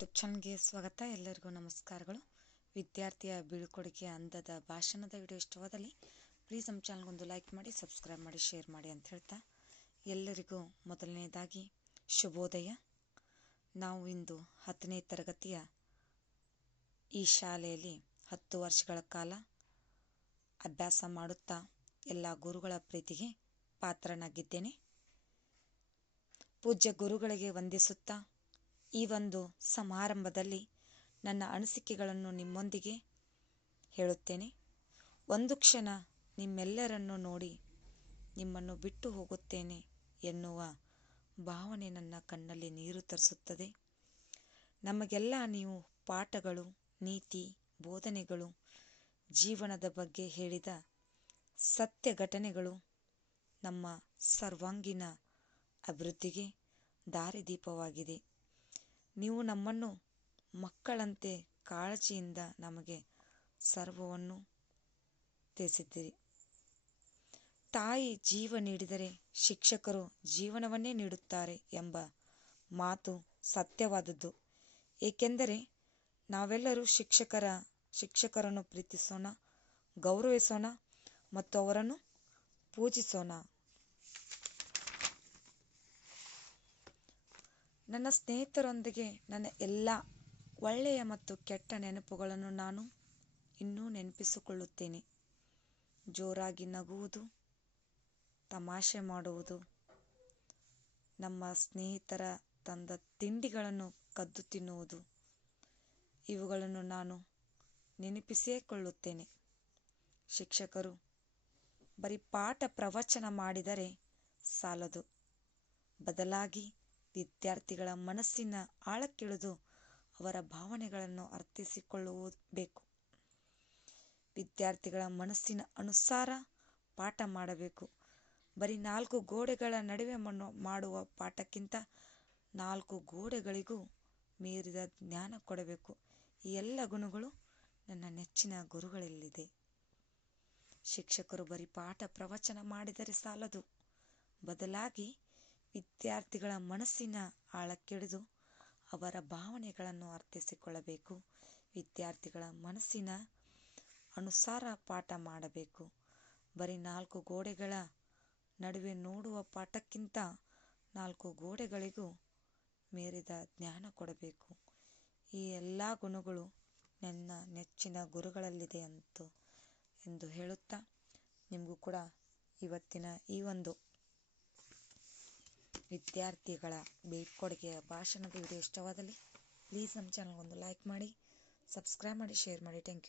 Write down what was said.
YouTube ಚಾನಲ್ಗೆ ಸ್ವಾಗತ. ಎಲ್ಲರಿಗೂ ನಮಸ್ಕಾರಗಳು. ವಿದ್ಯಾರ್ಥಿಯ ಬೀಳ್ಕೊಡುಗೆ ಅಂದದ ಭಾಷಣದ ವಿಡಿಯೋ ಇಷ್ಟವಾದಲ್ಲಿ ಪ್ಲೀಸ್ ನಮ್ಮ ಚಾನಲ್ಗೊಂದು ಲೈಕ್ ಮಾಡಿ ಸಬ್ಸ್ಕ್ರೈಬ್ ಮಾಡಿ ಶೇರ್ ಮಾಡಿ ಅಂತ ಹೇಳ್ತಾ ಎಲ್ಲರಿಗೂ ಮೊದಲನೇದಾಗಿ ಶುಭೋದಯ. ನಾವು ಇಂದು ಹತ್ತನೇ ತರಗತಿಯ ಈ ಶಾಲೆಯಲ್ಲಿ ಹತ್ತು ವರ್ಷಗಳ ಕಾಲ ಅಭ್ಯಾಸ ಮಾಡುತ್ತಾ ಎಲ್ಲ ಗುರುಗಳ ಪ್ರೀತಿಗೆ ಪಾತ್ರನಾಗಿದ್ದೇನೆ. ಪೂಜ್ಯ ಗುರುಗಳಿಗೆ ವಂದಿಸುತ್ತಾ ಈ ಒಂದು ಸಮಾರಂಭದಲ್ಲಿ ನನ್ನ ಅನಿಸಿಕೆಗಳನ್ನು ನಿಮ್ಮೊಂದಿಗೆ ಹೇಳುತ್ತೇನೆ. ಒಂದು ಕ್ಷಣ ನಿಮ್ಮೆಲ್ಲರನ್ನು ನೋಡಿ ನಿಮ್ಮನ್ನು ಬಿಟ್ಟು ಹೋಗುತ್ತೇನೆ ಎನ್ನುವ ಭಾವನೆ ನನ್ನ ಕಣ್ಣಲ್ಲಿ ನೀರು ತರಿಸುತ್ತದೆ. ನಮಗೆಲ್ಲ ನೀವು ಪಾಠಗಳು, ನೀತಿ, ಬೋಧನೆಗಳು, ಜೀವನದ ಬಗ್ಗೆ ಹೇಳಿದ ಸತ್ಯ ಘಟನೆಗಳು ನಮ್ಮ ಸರ್ವಾಂಗೀಣ ಅಭಿವೃದ್ಧಿಗೆ ದಾರಿದೀಪವಾಗಿದೆ. ನೀವು ನಮ್ಮನ್ನು ಮಕ್ಕಳಂತೆ ಕಾಳಜಿಯಿಂದ ನಮಗೆ ಸರ್ವವನ್ನು ತಿಳಿಸಿದ್ದೀರಿ. ತಾಯಿ ಜೀವ ನೀಡಿದರೆ ಶಿಕ್ಷಕರು ಜೀವನವನ್ನೇ ನೀಡುತ್ತಾರೆ ಎಂಬ ಮಾತು ಸತ್ಯವಾದದ್ದು. ಏಕೆಂದರೆ ನಾವೆಲ್ಲರೂ ಶಿಕ್ಷಕರ, ಶಿಕ್ಷಕರನ್ನು ಪ್ರೀತಿಸೋಣ, ಗೌರವಿಸೋಣ ಮತ್ತು ಅವರನ್ನು ಪೂಜಿಸೋಣ. ನನ್ನ ಸ್ನೇಹಿತರೊಂದಿಗೆ ನನ್ನ ಎಲ್ಲ ಒಳ್ಳೆಯ ಮತ್ತು ಕೆಟ್ಟ ನೆನಪುಗಳನ್ನು ನಾನು ಇನ್ನೂ ನೆನಪಿಸಿಕೊಳ್ಳುತ್ತೇನೆ. ಜೋರಾಗಿ ನಗುವುದು, ತಮಾಷೆ ಮಾಡುವುದು, ನಮ್ಮ ಸ್ನೇಹಿತರ ತಂದ ತಿಂಡಿಗಳನ್ನು ಕದ್ದು ತಿನ್ನುವುದು, ಇವುಗಳನ್ನು ನಾನು ನೆನಪಿಸಿಕೊಳ್ಳುತ್ತೇನೆ ಶಿಕ್ಷಕರು ಬರೀ ಪಾಠ ಪ್ರವಚನ ಮಾಡಿದರೆ ಸಾಲದು. ಬದಲಾಗಿ ವಿದ್ಯಾರ್ಥಿಗಳ ಮನಸ್ಸಿನ ಆಳಕ್ಕಿಳಿದು ಅವರ ಭಾವನೆಗಳನ್ನು ಅರ್ಥೈಸಿಕೊಳ್ಳಬೇಕು ವಿದ್ಯಾರ್ಥಿಗಳ ಮನಸ್ಸಿನ ಅನುಸಾರ ಪಾಠ ಮಾಡಬೇಕು. ಬರೀ ನಾಲ್ಕು ಗೋಡೆಗಳ ನಡುವೆ ಮಾಡುವ ಪಾಠಕ್ಕಿಂತ ನಾಲ್ಕು ಗೋಡೆಗಳಿಗೂ ಮೀರಿದ ಜ್ಞಾನ ಕೊಡಬೇಕು. ಈ ಎಲ್ಲ ಗುಣಗಳು ನನ್ನ ನೆಚ್ಚಿನ ಗುರುಗಳಲ್ಲಿದೆ. ಶಿಕ್ಷಕರು ಬರೀ ಪಾಠ ಪ್ರವಚನ ಮಾಡಿದರೆ ಸಾಲದು. ಬದಲಾಗಿ ವಿದ್ಯಾರ್ಥಿಗಳ ಮನಸ್ಸಿನ ಆಳಕ್ಕಿಳಿದು ಅವರ ಭಾವನೆಗಳನ್ನು ಅರ್ಥೈಸಿಕೊಳ್ಳಬೇಕು. ವಿದ್ಯಾರ್ಥಿಗಳ ಮನಸ್ಸಿನ ಅನುಸಾರ ಪಾಠ ಮಾಡಬೇಕು. ಬರೀ ನಾಲ್ಕು ಗೋಡೆಗಳ ನಡುವೆ ನೋಡುವ ಪಾಠಕ್ಕಿಂತ ನಾಲ್ಕು ಗೋಡೆಗಳಿಗೂ ಮೀರಿದ ಜ್ಞಾನ ಕೊಡಬೇಕು. ಈ ಎಲ್ಲ ಗುಣಗಳು ನನ್ನ ನೆಚ್ಚಿನ ಗುರುಗಳಲ್ಲಿದೆ ಅಂತ, ಎಂದು ಹೇಳುತ್ತಾ, ನಿಮಗೂ ಕೂಡ ಇವತ್ತಿನ ಈ ಒಂದು ವಿದ್ಯಾರ್ಥಿಗಳ ಬೀಳ್ಕೊಡುಗೆಯ ಭಾಷಣದ ವಿಡಿಯೋ ಇಷ್ಟವಾದಲ್ಲಿ ಪ್ಲೀಸ್ ನಮ್ಮ ಚಾನಲ್ಗೊಂದು ಲೈಕ್ ಮಾಡಿ ಸಬ್ಸ್ಕ್ರೈಬ್ ಮಾಡಿ ಶೇರ್ ಮಾಡಿ. Thank you